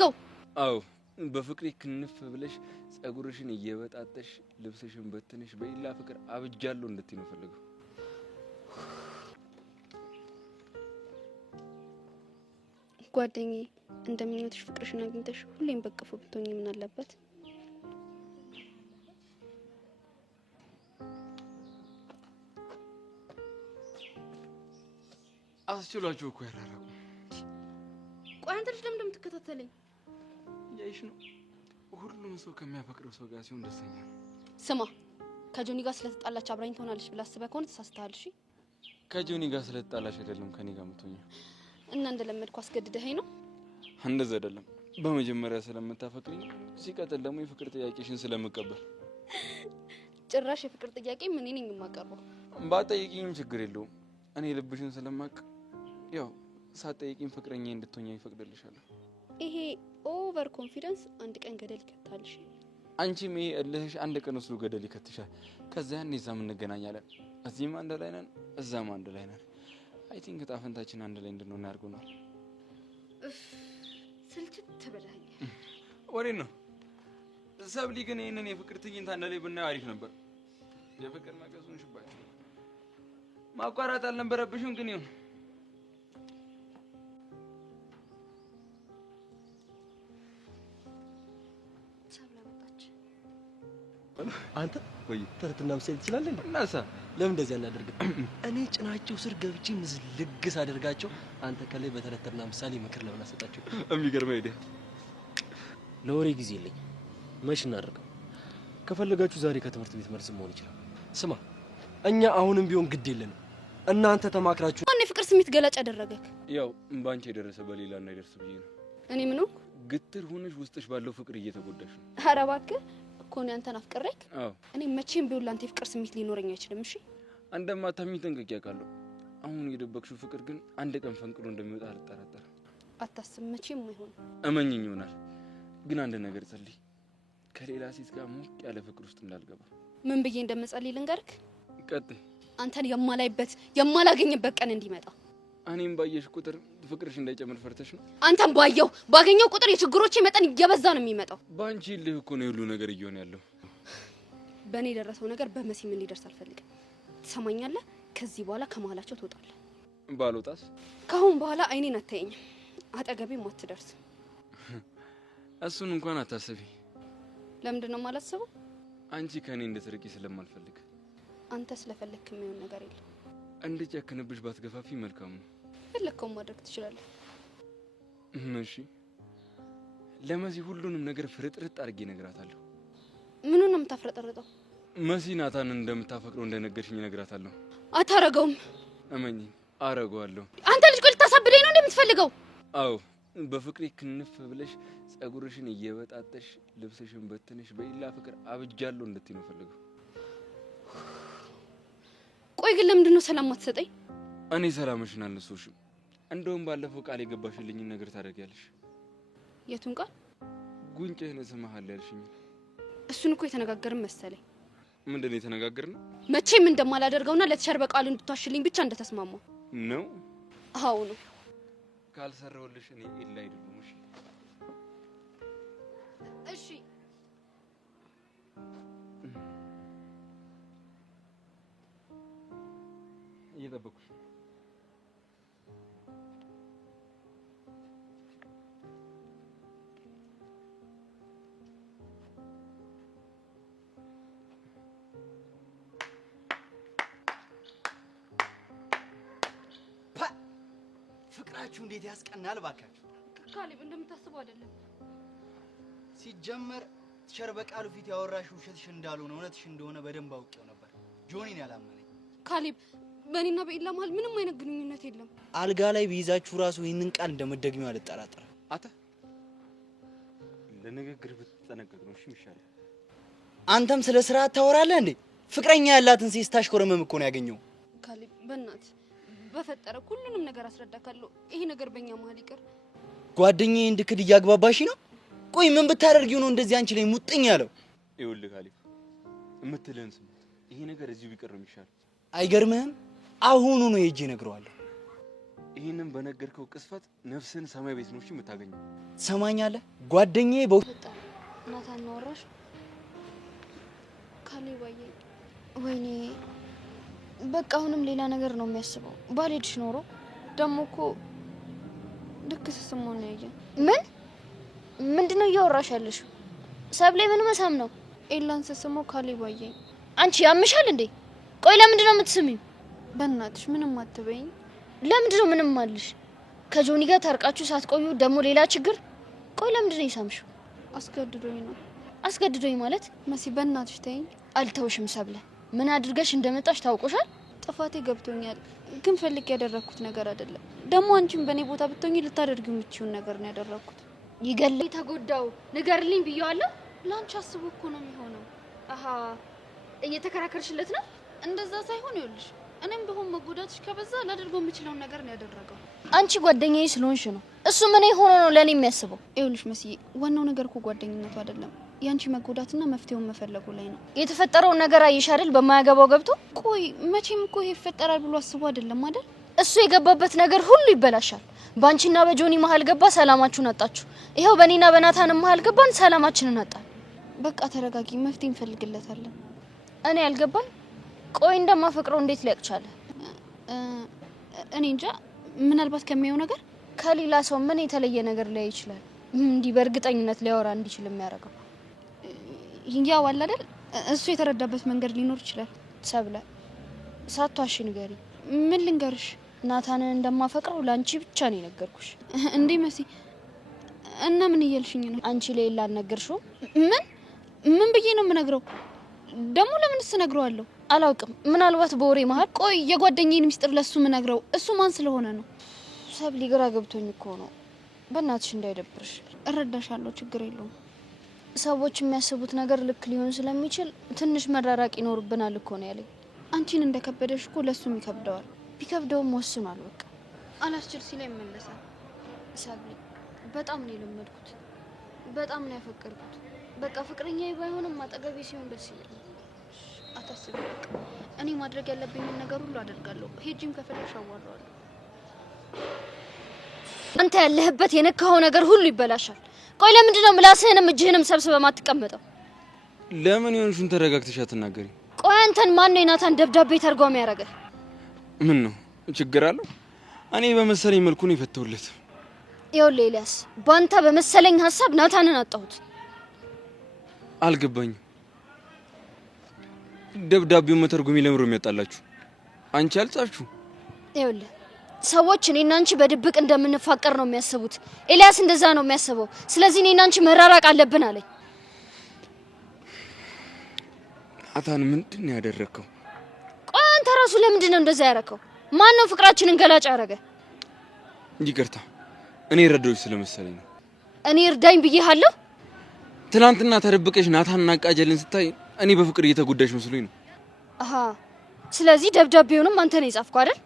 የምትፈልገው? አዎ በፍቅሬ ክንፍ ብለሽ ጸጉርሽን እየበጣጠሽ ልብስሽን በትንሽ በኢላ ፍቅር አብጃለሁ እንድትይ ነው ፈልገው። ጓደኛዬ እንደምኞትሽ ፍቅርሽን አግኝተሽ ሁሌም በቅፎ ብትሆኚ ምን አለበት? አስችሏቸው እኮ ያራራቁ። ቆይ አንተ ልጅ ለምን እንደምትከታተለኝ ያይሽ ነው? ሁሉም ሰው ከሚያፈቅረው ሰው ጋር ሲሆን ደስተኛ ነው። ስማ፣ ከጆኒ ጋር ስለተጣላች አብራኝ ትሆናለች ብላ አስበህ ከሆነ ተሳስተሃል። እሺ ከጆኒ ጋር ስለተጣላች አይደለም ከኔ ጋር የምትሆኚው። እና እንደለመድኩ አስገድደኸኝ ነው? እንደዛ አይደለም። በመጀመሪያ ስለምታፈቅሪኝ፣ ሲቀጥል ደግሞ የፍቅር ጥያቄሽን ስለምቀበል። ጭራሽ የፍቅር ጥያቄ ምን ነኝ የማቀርበው? ባጠይቂኝም ችግር የለውም። እኔ ልብሽን ስለማቅ ያው ሳጠይቂኝ ፍቅረኛ እንድትሆኚ ይፈቅድልሻለሁ። ይሄ ኦቨር ኮንፊደንስ አንድ ቀን ገደል ይከታልሽ። አንቺም ይሄ እልህሽ አንድ ቀን ወስዶ ገደል ይከትሻል። ከዚያ እዛም እንገናኛለን። እዚህም አንድ ላይ ነን፣ እዛም አንድ ላይ ነን። አይ ቲንክ ዕጣ ፈንታችን አንድ ላይ እንድንሆን ያድርጉናል። ስልችት ብለኸኝ ወሬ ነው። ሰብሊ ግን ይሄንን የፍቅር ትዕይንት አንድ ላይ ብናየው አሪፍ ነበር። የፍቅር መቀሱን ሽባቸው ማቋረጥ አልነበረብሽም ግን ይሁን። አንተ ወይ ተረትና ምሳሌ ትችላለህ እንዴ? እናሳ ለምን እንደዚህ አናደርግም? እኔ ጭናቸው ስር ገብቼ ልግስ አደርጋቸው፣ አንተ ከላይ በተረትና ምሳሌ ምክር ለምን አሰጣቸው? የሚገርም አይዲያ። ለወሬ ጊዜ የለኝ። መች እናደርገው? ከፈለጋችሁ ዛሬ ከትምህርት ቤት መልስ መሆን ይችላል። ስማ፣ እኛ አሁንም ቢሆን ግድ የለንም። እናንተ ተማክራችሁ ማን የፍቅር ስሜት ገላጭ ያደረገክ? ያው ባንቺ የደረሰ በሌላ እንዳይደርስ ብዬ ነው። እኔ ምን ሆንኩ? ግትር ሆነሽ ውስጥሽ ባለው ፍቅር እየተጎዳሽ ነው። ኧረ እባክህ እኮ ነው አንተን አፍቅሬክ። አዎ እኔ መቼም ቢሆን ላንተ የፍቅር ስሜት ሊኖረኝ አይችልም። እሺ እንደማታምኚ ጠንቅቄ አውቃለሁ። አሁን የደበቅሽው ፍቅር ግን አንድ ቀን ፈንቅሎ እንደሚወጣ አልጠራጠርም። አታስብ፣ መቼም አይሆን። እመኝኝ ይሆናል። ግን አንድ ነገር ጸልይ፣ ከሌላ ሴት ጋር ሞቅ ያለ ፍቅር ውስጥ እንዳልገባ። ምን ብዬ እንደምጸልይ ልንገርክ? ቀጥይ። አንተን የማላይበት የማላገኝበት ቀን እንዲመጣ። እኔም ባየሽ ቁጥር ፍቅርሽ እንዳይጨምር ፈርተሽ ነው? አንተም ባገኘው ቁጥር የችግሮቼ መጠን እየበዛ ነው የሚመጣው። ባንቺ ልህ እኮ ነው ሁሉ ነገር እየሆነ ያለው። በእኔ የደረሰው ነገር በመሲም እንዲደርስ አልፈልግም። ትሰማኛለህ? ከዚህ በኋላ ከመሀላቸው ትወጣለህ። ባልወጣስ? ከአሁን በኋላ አይኔን አታየኝም፣ አጠገቤም አትደርስ። እሱን እንኳን አታስቢ። ለምንድን ነው የማላስበው? አንቺ ከኔ እንድትርቂ ስለማልፈልግ። አንተ ስለፈለክ የሚሆን ነገር የለም። እንድጨክንብሽ ባትገፋፊ መልካም ነው። ፈለከው ማድረግ ትችላለህ። እሺ፣ ለመሲ ሁሉንም ነገር ፍርጥርጥ አድርጌ እነግራታለሁ። ምኑን ነው የምታፍረጠርጠው? መሲ ናታን እንደምታፈቅረው እንደነገርሽኝ እነግራታለሁ። አታረገውም። እመኚኝ፣ አረገዋለሁ። አንተ ልጅ ቆይ ልታሳብደኝ ነው እንደምትፈልገው? አዎ፣ በፍቅሬ ክንፍ ብለሽ ጸጉርሽን እየበጣጠሽ ልብስሽን በትንሽ በኢላ ፍቅር አብጃለሁ እንድትይ ነው ፈልገው። ቆይ ግን ለምንድን ነው ሰላም አትሰጠኝ? እኔ ሰላምሽን አልነሳሁሽም። እንደውም ባለፈው ቃል የገባሽልኝን ነገር ታደርጊያለሽ። የቱን ቃል? ጉንጭህን እስምሃለሁ ያልሽኝ። እሱን እኮ የተነጋገርን መሰለኝ። ምንድን ነው የተነጋገርነው? መቼም እንደማላደርገውና ለተሸርበ ቃል እንድትዋሽልኝ ብቻ እንደተስማማው ነው። አዎ ነው። ካልሰራሁልሽ እኔ ኢላ አይደለም። እሺ እሺ እየጠበኩሽ። ፍቅራችሁ እንዴት ያስቀናል ባካችሁ። ካሌብ እንደምታስበው አይደለም። ሲጀመር ሸርበቃሉ ፊት ያወራሽ ውሸትሽ እንዳልሆነ እውነትሽ እንደሆነ በደንብ አውቄው ነበር። ጆኒን ያላመነኝ። ካሌብ በእኔና በኢላ መሀል ምንም አይነት ግንኙነት የለም። አልጋ ላይ ቢይዛችሁ ራሱ ይህንን ቃል እንደምትደግሚው አልጠራጠርም። አታ ለንግግር ብትጠነቀቅ ነው እሺ የሚሻለው። አንተም ስለ ስራ ታወራለህ እንዴ? ፍቅረኛ ያላትን ሴት ታሽኮረመም እኮ ነው ያገኘው። ካሌብ በእናትህ በፈጠረ ሁሉንም ነገር አስረዳካለሁ። ይሄ ነገር በእኛ መሀል ይቅር። ጓደኛዬ እንድክድ እያግባባሽ ነው? ቆይ ምን ብታደርጊው ነው እንደዚህ አንቺ ላይ ሙጥኝ ያለው? ይኸውልህ ካሌብ የምትልህን ስማ። ይሄ ነገር እዚሁ ቢቀር ነው የሚሻለው። አይገርምህም? አሁኑ ነው ሄጄ እነግረዋለሁ። ይሄንን በነገርከው ቅስፈት ነፍስን ሰማይ ቤት ነው የምታገኘው። ትሰማኛለህ? ጓደኛዬ ናታን ነው ወራሽ ካሌባዬ። ወይኔ በቃ አሁንም ሌላ ነገር ነው የሚያስበው። ባልሄድሽ ኖሮ ደግሞ እኮ ልክ ስስሞን ነው ያየን። ምንድነው እያወራሽ ያለሽ? ሰብሌ ምን መሳም ነው? ኤላን ስስሞ ካሌባዬ። አንቺ ያምሻል እንዴ? ቆይ ለምንድነው የምትስሚው? በእናትሽ ምንም አትበይኝ። ለምንድነው ምንም አልሽ? ከጆኒ ጋር ታርቃችሁ ሳትቆዩ ደግሞ ሌላ ችግር? ቆይ ለምንድነው ይሳምሽው? አስገድዶኝ ነው። አስገድዶኝ ማለት? መሲ በእናትሽ ተይኝ። አልተውሽም ሰብለ። ምን አድርገሽ እንደመጣሽ ታውቆሻል? ጥፋቴ ገብቶኛል፣ ግን ፈልጌ ያደረኩት ነገር አይደለም። ደግሞ አንቺም በኔ ቦታ ብትሆኚ ልታደርጊው የምትችይውን ነገር ነው ያደረኩት። ይገለኝ ተጎዳው ንገርልኝ ብየዋለሁ። ላንቺ አስቦ እኮ ነው የሚሆነው። አሃ እየተከራከርሽለት ነው? እንደዛ ሳይሆን ይኸውልሽ፣ እኔም በሆን መጎዳትሽ ከበዛ ላደርገው የምችለውን ነገር ነው ያደረገው። አንቺ ጓደኛዬ ስለሆንሽ ነው። እሱ ምን ሆኖ ነው ለኔ የሚያስበው? ይኸውልሽ መስዬ፣ ዋናው ነገር እኮ ጓደኝነቱ አይደለም፣ ያንቺ መጎዳትና መፍትሄውን መፈለጉ ላይ ነው። የተፈጠረውን ነገር አይሽ አይደል? በማያገባው ገብቶ። ቆይ መቼም እኮ ይሄ ይፈጠራል ብሎ አስቦ አይደለም አይደል? እሱ የገባበት ነገር ሁሉ ይበላሻል። ባንቺና በጆኒ መሀል ገባ፣ ሰላማችሁን አጣችሁ። ይሄው በኔና በናታን መሀል ገባን፣ ሰላማችንን አጣን። በቃ ተረጋጊ፣ መፍትሄ እንፈልግለታለን። እኔ አልገባኝ። ቆይ እንደማፈቅረው እንዴት ሊያውቅ ቻለ? እኔ እንጃ። ምናልባት ከሚያየው ነገር ከሌላ ሰው ምን የተለየ ነገር ሊያይ ይችላል? እንዲህ በእርግጠኝነት ሊያወራ እንዲችል የሚያደርገው ያው አለ አይደል? እሱ የተረዳበት መንገድ ሊኖር ይችላል። ሰብለ ሳትዋሺ ንገሪ። ምን ልንገርሽ? ናታንን እንደማፈቅረው ላንቺ ብቻ ነው የነገርኩሽ። እንዴ መሲ፣ እና ምን እያልሽኝ ነው? አንቺ ሌላ አልነገርሽው? ምን ብዬ ነው የምነግረው? ደግሞ ለምንስ እነግረዋለሁ? አላውቅም። ምናልባት በወሬ መሀል። ቆይ የጓደኛዬን ሚስጥር ለሱ ምነግረው እሱ ማን ስለሆነ ነው? ሰብሊ ግራ ገብቶኝ እኮ ነው። በእናትሽ እንዳይደብርሽ። እረዳሻለሁ፣ ችግር የለውም። ሰዎች የሚያስቡት ነገር ልክ ሊሆን ስለሚችል ትንሽ መራራቅ ይኖርብናል እኮ ነው ያለኝ። አንቺን እንደከበደሽ እኮ ለሱም ይከብደዋል። ቢከብደውም ወስኗል። በቃ አላስችል ሲላ ይመለሳል። ሰብሊ በጣም ነው የለመድኩት፣ በጣም ነው ያፈቀርኩት። በቃ ፍቅረኛዬ ባይሆንም አጠገቤ ሲሆን ደስ ይላል። አታስቢ፣ በቃ እኔ ማድረግ ያለብኝን ነገር ሁሉ አደርጋለሁ። ሄጂም ከፈለሽ አዋራዋለሁ። አንተ ያለህበት የነካኸው ነገር ሁሉ ይበላሻል። ቆይ ለምንድን ነው ምላስህንም እጅህንም ሰብስበህ ማትቀመጠው? ለምን ይሆንሽን ተረጋግተሽ አትናገሪ? ቆይ አንተን ማን ነው የናታን ደብዳቤ ተርጓሚ ያደረገ? ምን ነው ችግር አለው? እኔ በመሰለኝ መልኩ ነው የፈተውለት። ይኸውልህ ኤልያስ፣ ባንተ በመሰለኝ ሀሳብ ናታንን አጣሁት። አልገባኝም። ደብዳቤውን መተርጎሚ ለምሮ የሚያጣላችሁ አንቺ አልጻፍችሁ? ይኸውልህ ሰዎች እኔና አንቺ በድብቅ እንደምንፋቀር ነው የሚያስቡት። ኤልያስ እንደዛ ነው የሚያስበው። ስለዚህ እኔና አንቺ መራራቅ አለብን አለኝ። ናታን ምንድን ነው ያደረከው? ቆይ አንተ ራሱ ለምንድን ነው እንደዛ ያደረከው? ማን ነው ፍቅራችንን ገላጭ ያደረገ? ይቅርታ፣ እኔ ረዳሁሽ ስለመሰለኝ ነው። እኔ እርዳኝ ብዬሃለሁ? ትናንትና ተደብቀሽ ናታንን አቃጀልን ስታይ እኔ በፍቅር እየተጎዳሽ መስሎኝ ነው። አሃ፣ ስለዚህ ደብዳቤውንም አንተ ነው የጻፍከው አይደል?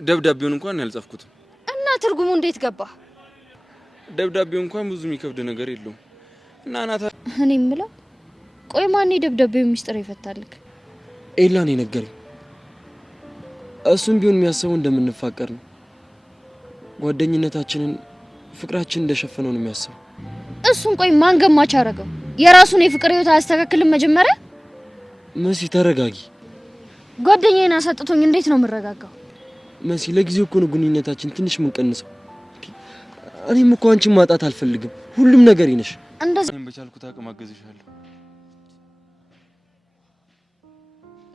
ደብዳቤውን እንኳን ያልጻፍኩትም። እና ትርጉሙ እንዴት ገባ? ደብዳቤው እንኳን ብዙ የሚከብድ ነገር የለውም። እና ናታን፣ እኔ የምለው ቆይ ማን የደብዳቤው ሚስጥር ይፈታልክ? ኤላን የነገረኝ። እሱም ቢሆን የሚያስበው እንደምንፋቀር ነው። ጓደኝነታችንን፣ ፍቅራችንን እንደሸፈነው ነው የሚያስበው። እሱን ቆይ ማን ገማች አደረገው? የራሱን የፍቅር ህይወት አያስተካክልም? መጀመሪያ መሲ ተረጋጊ። ጓደኛዬን አሳጥቶኝ እንዴት ነው የምረጋጋው? መሲ ለጊዜው እኮ ነው ግንኙነታችን ትንሽ የምንቀንሰው። እኔም እኮ አንቺን ማጣት አልፈልግም። ሁሉም ነገር ይነሽ። እንደዚህ እኔም በቻልኩት አቅም አገዝሻለሁ።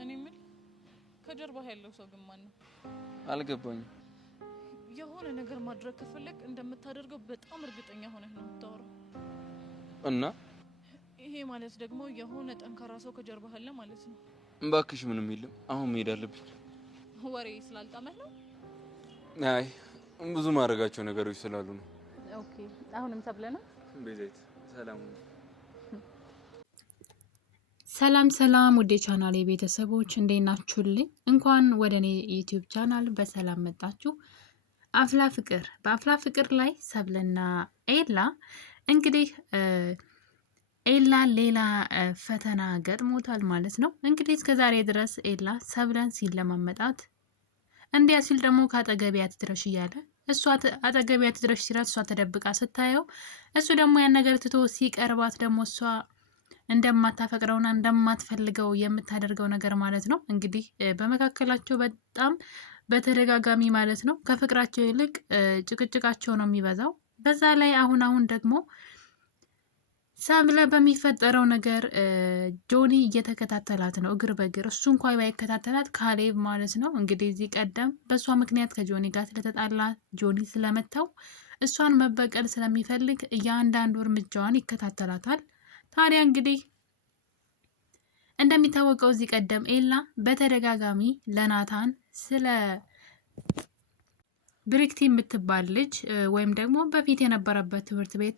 እኔ ምን ከጀርባ ያለው ሰው ግን ማን ነው? አልገባኝም። የሆነ ነገር ማድረግ ከፈለክ እንደምታደርገው በጣም እርግጠኛ ሆነህ ነው የምታወራው። እና ይሄ ማለት ደግሞ የሆነ ጠንካራ ሰው ከጀርባ አለ ማለት ነው። እባክሽ ምንም የለም። አሁን መሄድ አለብኝ። ወሬ ስላልጣመህ ነው? አይ ብዙ ማድረጋቸው ነገሮች ስላሉ ነው። ኦኬ፣ አሁንም ሰብለና ቤዛይት ሰላም። ሰላም ሰላም፣ ወደ ቻናሌ ቤተሰቦች እንዴት ናችሁልኝ? እንኳን ወደ እኔ ዩቲዩብ ቻናል በሰላም መጣችሁ። አፍላ ፍቅር፣ በአፍላ ፍቅር ላይ ሰብለና ኤላ እንግዲህ ኤላ ሌላ ፈተና ገጥሞታል ማለት ነው። እንግዲህ እስከዛሬ ድረስ ኤላ ሰብለን ሲለማመጣት እንዲያ ሲል ደግሞ ከአጠገቤ አትድረሽ እያለ እሷ አጠገቤ አትድረሽ ሲላት እሷ ተደብቃ ስታየው እሱ ደግሞ ያን ነገር ትቶ ሲቀርባት ደግሞ እሷ እንደማታፈቅረውና እንደማትፈልገው የምታደርገው ነገር ማለት ነው። እንግዲህ በመካከላቸው በጣም በተደጋጋሚ ማለት ነው ከፍቅራቸው ይልቅ ጭቅጭቃቸው ነው የሚበዛው። በዛ ላይ አሁን ደግሞ ሰብለ በሚፈጠረው ነገር ጆኒ እየተከታተላት ነው እግር በእግር። እሱ እንኳ ባይከታተላት ካሌብ ማለት ነው እንግዲህ እዚህ ቀደም በእሷ ምክንያት ከጆኒ ጋር ስለተጣላ ጆኒ ስለመታው እሷን መበቀል ስለሚፈልግ እያንዳንዱ እርምጃዋን ይከታተላታል። ታዲያ እንግዲህ እንደሚታወቀው እዚህ ቀደም ኤላ በተደጋጋሚ ለናታን ስለ ብሪክቲ የምትባል ልጅ ወይም ደግሞ በፊት የነበረበት ትምህርት ቤት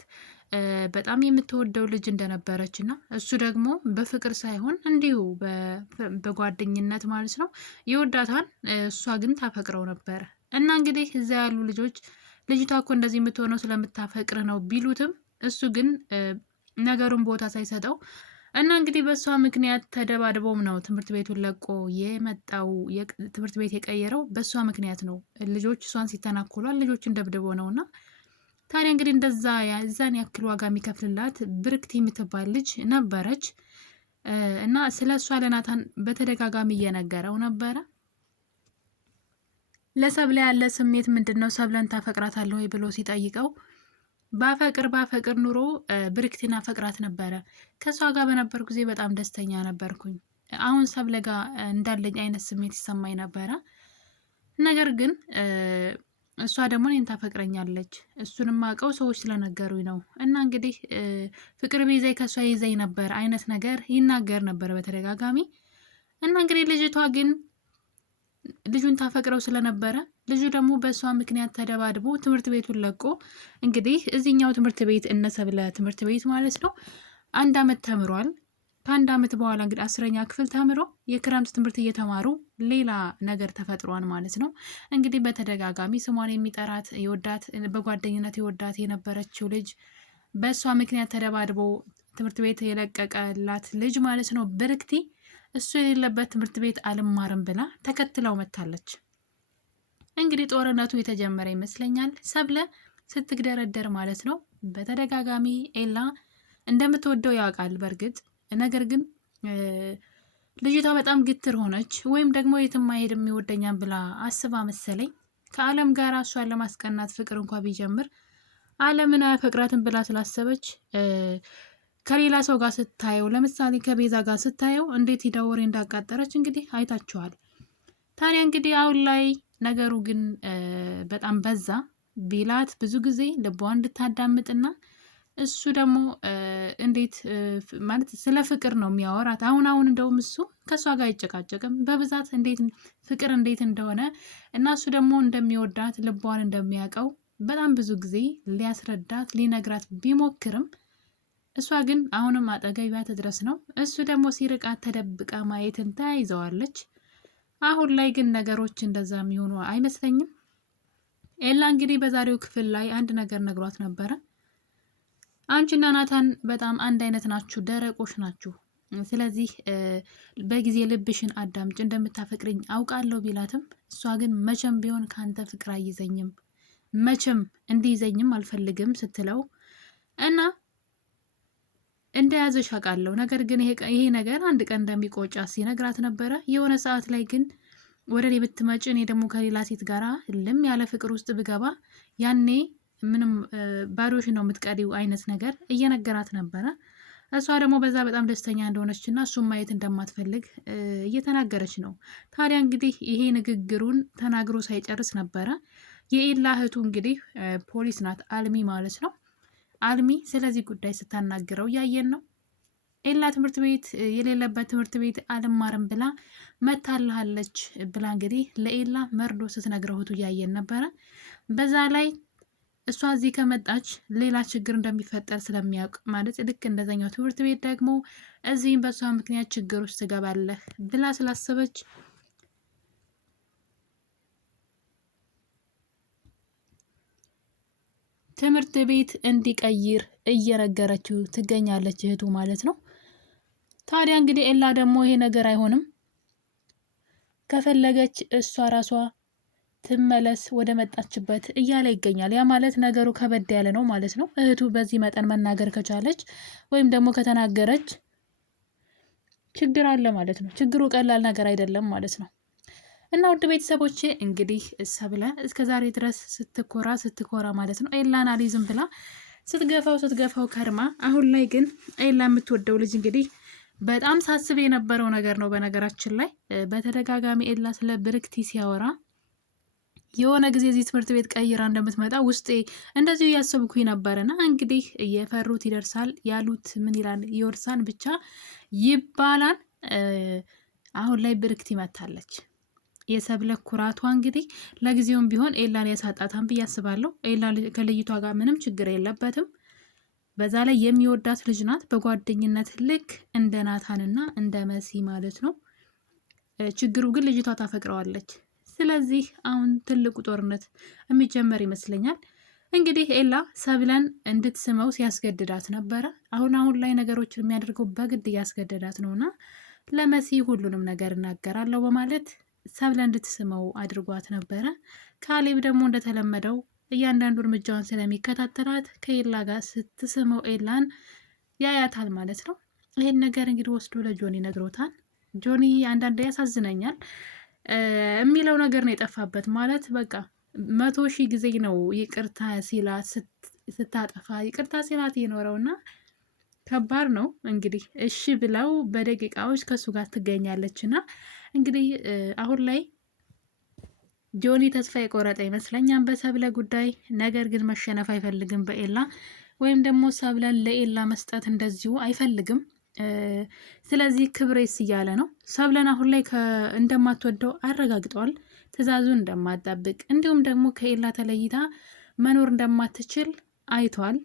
በጣም የምትወደው ልጅ እንደነበረች እና እሱ ደግሞ በፍቅር ሳይሆን እንዲሁ በጓደኝነት ማለት ነው ይወዳታል። እሷ ግን ታፈቅረው ነበር እና እንግዲህ እዛ ያሉ ልጆች ልጅቷ እኮ እንደዚህ የምትሆነው ስለምታፈቅር ነው ቢሉትም እሱ ግን ነገሩን ቦታ ሳይሰጠው እና እንግዲህ በእሷ ምክንያት ተደባድቦም ነው ትምህርት ቤቱን ለቆ የመጣው። ትምህርት ቤት የቀየረው በእሷ ምክንያት ነው። ልጆች እሷን ሲተናኮሏል ልጆችን ደብድቦ ነው እና ታዲያ እንግዲህ እንደዛ እዛን ያክል ዋጋ የሚከፍልላት ብርክቲ የምትባል ልጅ ነበረች እና ስለ እሷ ለናታን በተደጋጋሚ እየነገረው ነበረ። ለሰብለ ያለ ስሜት ምንድን ነው? ሰብለን ታፈቅራታለህ ወይ ብሎ ሲጠይቀው ባፈቅር ኑሮ ብርክቲን አፈቅራት ነበረ። ከሷ ጋር በነበር ጊዜ በጣም ደስተኛ ነበርኩኝ። አሁን ሰብለ ጋር እንዳለኝ አይነት ስሜት ይሰማኝ ነበረ። ነገር ግን እሷ ደግሞ እኔን ታፈቅረኛለች። እሱንም አውቀው ሰዎች ስለነገሩኝ ነው። እና እንግዲህ ፍቅር ቢይዘኝ ከሷ ይዘኝ ነበር አይነት ነገር ይናገር ነበር በተደጋጋሚ። እና እንግዲህ ልጅቷ ግን ልጁን ታፈቅረው ስለነበረ ልጁ ደግሞ በእሷ ምክንያት ተደባድቦ ትምህርት ቤቱን ለቆ እንግዲህ እዚህኛው ትምህርት ቤት እነሰብለ ትምህርት ቤት ማለት ነው 1 አመት ተምሯል። ከ1 አመት በኋላ እንግዲህ 10ኛ ክፍል ተምሮ የክረምት ትምህርት እየተማሩ ሌላ ነገር ተፈጥሯል ማለት ነው። እንግዲህ በተደጋጋሚ ስሟን የሚጠራት ይወዳት በጓደኝነት ይወዳት የነበረችው ልጅ በእሷ ምክንያት ተደባድቦ ትምህርት ቤት የለቀቀላት ልጅ ማለት ነው ብርክቲ እሱ የሌለበት ትምህርት ቤት አልማርም ብላ ተከትለው መታለች። እንግዲህ ጦርነቱ የተጀመረ ይመስለኛል። ሰብለ ስትግደረደር ማለት ነው በተደጋጋሚ ኤላ እንደምትወደው ያውቃል በእርግጥ ነገር ግን ልጅቷ በጣም ግትር ሆነች። ወይም ደግሞ የትም አይሄድም ይወደኛል ብላ አስባ መሰለኝ ከአለም ጋር እሷን ለማስቀናት ፍቅር እንኳ ቢጀምር አለምን አያፈቅራትም ብላ ስላሰበች ከሌላ ሰው ጋር ስታየው ለምሳሌ ከቤዛ ጋር ስታየው እንዴት ሂዳ ወሬ እንዳቃጠረች እንግዲህ አይታችኋል። ታዲያ እንግዲህ አሁን ላይ ነገሩ ግን በጣም በዛ ቢላት ብዙ ጊዜ ልቧን እንድታዳምጥና እሱ ደግሞ እንዴት ማለት ስለ ፍቅር ነው የሚያወራት። አሁን እንደውም እሱ ከእሷ ጋር አይጨቃጨቅም በብዛት እንዴት ፍቅር እንዴት እንደሆነ እና እሱ ደግሞ እንደሚወዳት ልቧን እንደሚያውቀው በጣም ብዙ ጊዜ ሊያስረዳት ሊነግራት ቢሞክርም እሷ ግን አሁንም አጠገቢያ ትድረስ ነው። እሱ ደግሞ ሲርቃት ተደብቃ ማየትን ተያይዘዋለች። አሁን ላይ ግን ነገሮች እንደዛ የሚሆኑ አይመስለኝም። ኤላ እንግዲህ በዛሬው ክፍል ላይ አንድ ነገር ነግሯት ነበረ። አንቺና ናታን በጣም አንድ አይነት ናችሁ፣ ደረቆች ናችሁ። ስለዚህ በጊዜ ልብሽን አዳምጭ፣ እንደምታፈቅርኝ አውቃለሁ ቢላትም እሷ ግን መቼም ቢሆን ካንተ ፍቅር አይዘኝም፣ መቼም እንዲይዘኝም አልፈልግም ስትለው እና እንደያዘሽ አውቃለሁ፣ ነገር ግን ይሄ ነገር አንድ ቀን እንደሚቆጫ ሲነግራት ነበረ። የሆነ ሰዓት ላይ ግን ወደ እኔ ብትመጪ እኔ ደግሞ ከሌላ ሴት ጋራ ልም ያለ ፍቅር ውስጥ ብገባ ያኔ ምንም ባዶሽ ነው የምትቀሪው አይነት ነገር እየነገራት ነበረ። እሷ ደግሞ በዛ በጣም ደስተኛ እንደሆነች እና እሱም ማየት እንደማትፈልግ እየተናገረች ነው። ታዲያ እንግዲህ ይሄ ንግግሩን ተናግሮ ሳይጨርስ ነበረ የኤላ እህቱ እንግዲህ ፖሊስ ናት፣ አልሚ ማለት ነው። አልሚ ስለዚህ ጉዳይ ስታናግረው እያየን ነው። ኤላ ትምህርት ቤት የሌለበት ትምህርት ቤት አልማርም ብላ መታልሃለች ብላ እንግዲህ ለኤላ መርዶ ስትነግረው እህቱ እያየን ነበረ። በዛ ላይ እሷ እዚህ ከመጣች ሌላ ችግር እንደሚፈጠር ስለሚያውቅ ማለት ልክ እንደዛኛው ትምህርት ቤት ደግሞ እዚህም በእሷ ምክንያት ችግር ውስጥ ትገባለህ ብላ ስላሰበች ትምህርት ቤት እንዲቀይር እየነገረችው ትገኛለች እህቱ ማለት ነው። ታዲያ እንግዲህ ኤላ ደግሞ ይሄ ነገር አይሆንም፣ ከፈለገች እሷ ራሷ ትመለስ ወደ መጣችበት እያለ ይገኛል። ያ ማለት ነገሩ ከበድ ያለ ነው ማለት ነው። እህቱ በዚህ መጠን መናገር ከቻለች ወይም ደግሞ ከተናገረች ችግር አለ ማለት ነው። ችግሩ ቀላል ነገር አይደለም ማለት ነው። እና ውድ ቤተሰቦቼ እንግዲህ ሰብለ እስከ ዛሬ ድረስ ስትኮራ ማለት ነው ኤላን አልይዝም ብላ ስትገፋው ከርማ፣ አሁን ላይ ግን ኤላ የምትወደው ልጅ እንግዲህ በጣም ሳስብ የነበረው ነገር ነው። በነገራችን ላይ በተደጋጋሚ ኤላ ስለ ብርክቲ ሲያወራ የሆነ ጊዜ እዚህ ትምህርት ቤት ቀይራ እንደምትመጣ ውስጤ እንደዚሁ እያሰብኩኝ ነበርና እንግዲህ የፈሩት ይደርሳል ያሉት ምን ይላል ይወርሳል ብቻ ይባላል። አሁን ላይ ብርክቲ መታለች። የሰብለ ኩራቷ እንግዲህ ለጊዜውም ቢሆን ኤላን ያሳጣታን ብዬ አስባለሁ። ኤላ ከልጅቷ ጋር ምንም ችግር የለበትም። በዛ ላይ የሚወዳት ልጅ ናት። በጓደኝነት ልክ እንደ ናታንና እንደ መሲ ማለት ነው። ችግሩ ግን ልጅቷ ታፈቅረዋለች። ስለዚህ አሁን ትልቁ ጦርነት የሚጀመር ይመስለኛል። እንግዲህ ኤላ ሰብለን እንድትስመው ሲያስገድዳት ነበረ። አሁን ላይ ነገሮችን የሚያደርገው በግድ እያስገደዳት ነውና ለመሲ ሁሉንም ነገር እናገራለሁ በማለት ሰብለ እንድትስመው አድርጓት ነበረ። ካሌብ ደግሞ እንደተለመደው እያንዳንዱ እርምጃዋን ስለሚከታተላት ከኤላ ጋር ስትስመው ኤላን ያያታል ማለት ነው። ይሄን ነገር እንግዲህ ወስዶ ለጆኒ ነግሮታል። ጆኒ አንዳንድ ያሳዝነኛል የሚለው ነገር ነው የጠፋበት። ማለት በቃ 100,000 ጊዜ ነው ይቅርታ ሲላት ስታጠፋ ይቅርታ ሲላት የኖረውና ከባድ ነው። እንግዲህ እሺ ብለው በደቂቃዎች ከሱ ጋር ትገኛለች እና እንግዲህ አሁን ላይ ጆኒ ተስፋ የቆረጠ ይመስለኛል በሰብለ ጉዳይ። ነገር ግን መሸነፍ አይፈልግም በኤላ ወይም ደግሞ ሰብለን ለኤላ መስጠት እንደዚሁ አይፈልግም። ስለዚህ ክብሬስ እያለ ነው። ሰብለን አሁን ላይ እንደማትወደው አረጋግጧል። ትዕዛዙን እንደማትጠብቅ እንዲሁም ደግሞ ከኤላ ተለይታ መኖር እንደማትችል አይቷል።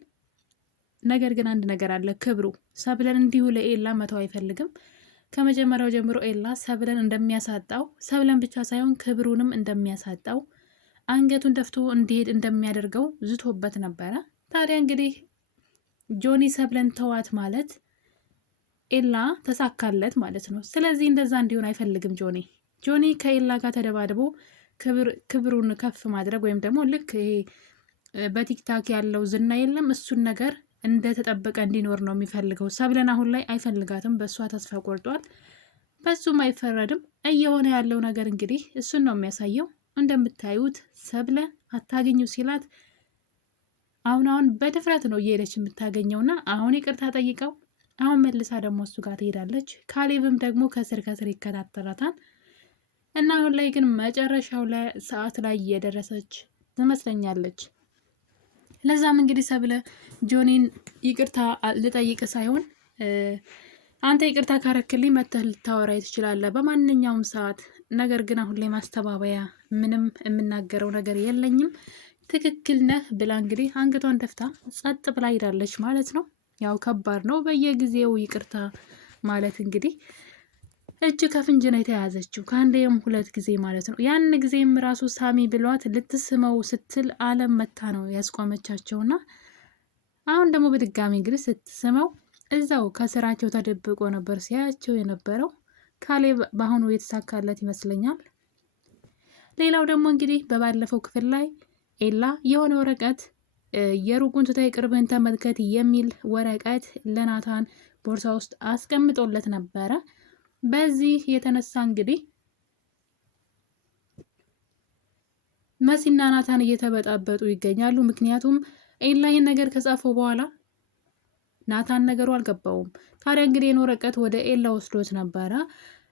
ነገር ግን አንድ ነገር አለ፣ ክብሩ። ሰብለን እንዲሁ ለኤላ መተው አይፈልግም። ከመጀመሪያው ጀምሮ ኤላ ሰብለን እንደሚያሳጣው፣ ሰብለን ብቻ ሳይሆን ክብሩንም እንደሚያሳጣው፣ አንገቱን ደፍቶ እንዲሄድ እንደሚያደርገው ዝቶበት ነበረ። ታዲያ እንግዲህ ጆኒ ሰብለን ተዋት ማለት ኤላ ተሳካለት ማለት ነው። ስለዚህ እንደዛ እንዲሆን አይፈልግም ጆኒ ከኤላ ጋር ተደባድቦ ክብሩን ከፍ ማድረግ ወይም ደግሞ ልክ ይሄ በቲክታክ ያለው ዝና የለም እሱን ነገር እንደተጠበቀ እንዲኖር ነው የሚፈልገው። ሰብለን አሁን ላይ አይፈልጋትም። በእሷ ተስፋ ቆርጧል። በሱም አይፈረድም። እየሆነ ያለው ነገር እንግዲህ እሱን ነው የሚያሳየው። እንደምታዩት ሰብለ አታገኙ ሲላት አሁን በድፍረት ነው እየሄደች የምታገኘውና አሁን ይቅርታ ጠይቀው አሁን መልሳ ደግሞ እሱ ጋር ትሄዳለች። ካሌብም ደግሞ ከስር ይከታተላታል እና አሁን ላይ ግን መጨረሻው ላይ ሰዓት ላይ እየደረሰች ትመስለኛለች። ለዛም እንግዲህ ሰብለ ጆኒን ይቅርታ ልጠይቅ ሳይሆን አንተ ይቅርታ ካረክልኝ መተህ ልታወራይ ትችላለህ በማንኛውም ሰዓት፣ ነገር ግን አሁን ላይ ማስተባበያ ምንም የምናገረው ነገር የለኝም፣ ትክክል ነህ ብላ እንግዲህ አንገቷን ደፍታ ጸጥ ብላ ሄዳለች ማለት ነው። ያው ከባድ ነው በየጊዜው ይቅርታ ማለት እንግዲህ እጅ ከፍንጅ ነው የተያዘችው፣ ከአንዴም 2 ጊዜ ማለት ነው። ያን ጊዜም ራሱ ሳሚ ብሏት ልትስመው ስትል አለም መታ ነው ያስቆመቻቸውና አሁን ደግሞ በድጋሚ እንግዲህ ስትስመው እዛው ከስራቸው ተደብቆ ነበር ሲያያቸው የነበረው። ካሌብ በአሁኑ የተሳካለት ይመስለኛል። ሌላው ደግሞ እንግዲህ በባለፈው ክፍል ላይ ኤላ የሆነ ወረቀት የሩቁን ትተህ የቅርብህን ተመልከት የሚል ወረቀት ለናታን ቦርሳ ውስጥ አስቀምጦለት ነበረ። በዚህ የተነሳ እንግዲህ መሲና ናታን እየተበጣበጡ ይገኛሉ። ምክንያቱም ኤላ ይህን ነገር ከጻፈው በኋላ ናታን ነገሩ አልገባውም። ታዲያ እንግዲህ ይህን ወረቀት ወደ ኤላ ወስዶት ነበረ።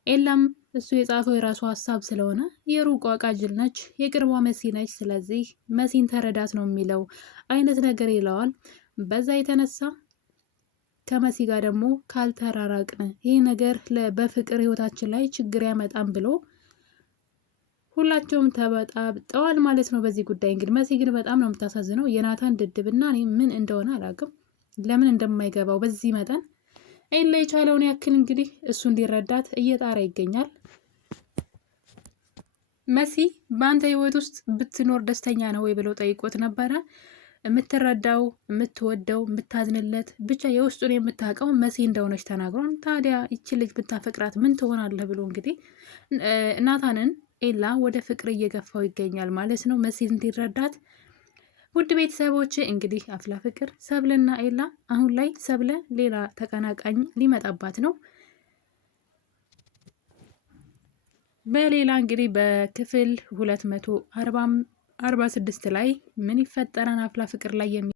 ኤላም እሱ የጻፈው የራሱ ሀሳብ ስለሆነ የሩቋ ቃጅል ነች፣ የቅርቧ መሲ ነች፣ ስለዚህ መሲን ተረዳት ነው የሚለው አይነት ነገር ይለዋል። በዛ የተነሳ ከመሲ ጋር ደግሞ ካልተራራቅን ይህ ነገር በፍቅር ህይወታችን ላይ ችግር ያመጣም ብሎ ሁላቸውም ተበጣብጠዋል ማለት ነው በዚህ ጉዳይ። እንግዲህ መሲ ግን በጣም ነው የምታሳዝነው። የናታን ድድብና እኔ ምን እንደሆነ አላውቅም፣ ለምን እንደማይገባው በዚህ መጠን ኤላ የቻለውን ያክል እንግዲህ እሱ እንዲረዳት እየጣረ ይገኛል። መሲ በአንተ ህይወት ውስጥ ብትኖር ደስተኛ ነው ወይ ብለው ጠይቆት ነበረ። የምትረዳው የምትወደው የምታዝንለት ብቻ የውስጡን የምታውቀው መሲ እንደሆነች ተናግሯል። ታዲያ ይቺ ልጅ ብታፈቅራት ምን ትሆናለህ ብሎ እንግዲህ ናታንን ኤላ ወደ ፍቅር እየገፋው ይገኛል ማለት ነው፣ መሲ እንዲረዳት። ውድ ቤተሰቦች እንግዲህ አፍላ ፍቅር ሰብለና ኤላ አሁን ላይ ሰብለ ሌላ ተቀናቃኝ ሊመጣባት ነው። በሌላ እንግዲህ በክፍል 246 ላይ ምን ይፈጠራል አፍላ ፍቅር ላይ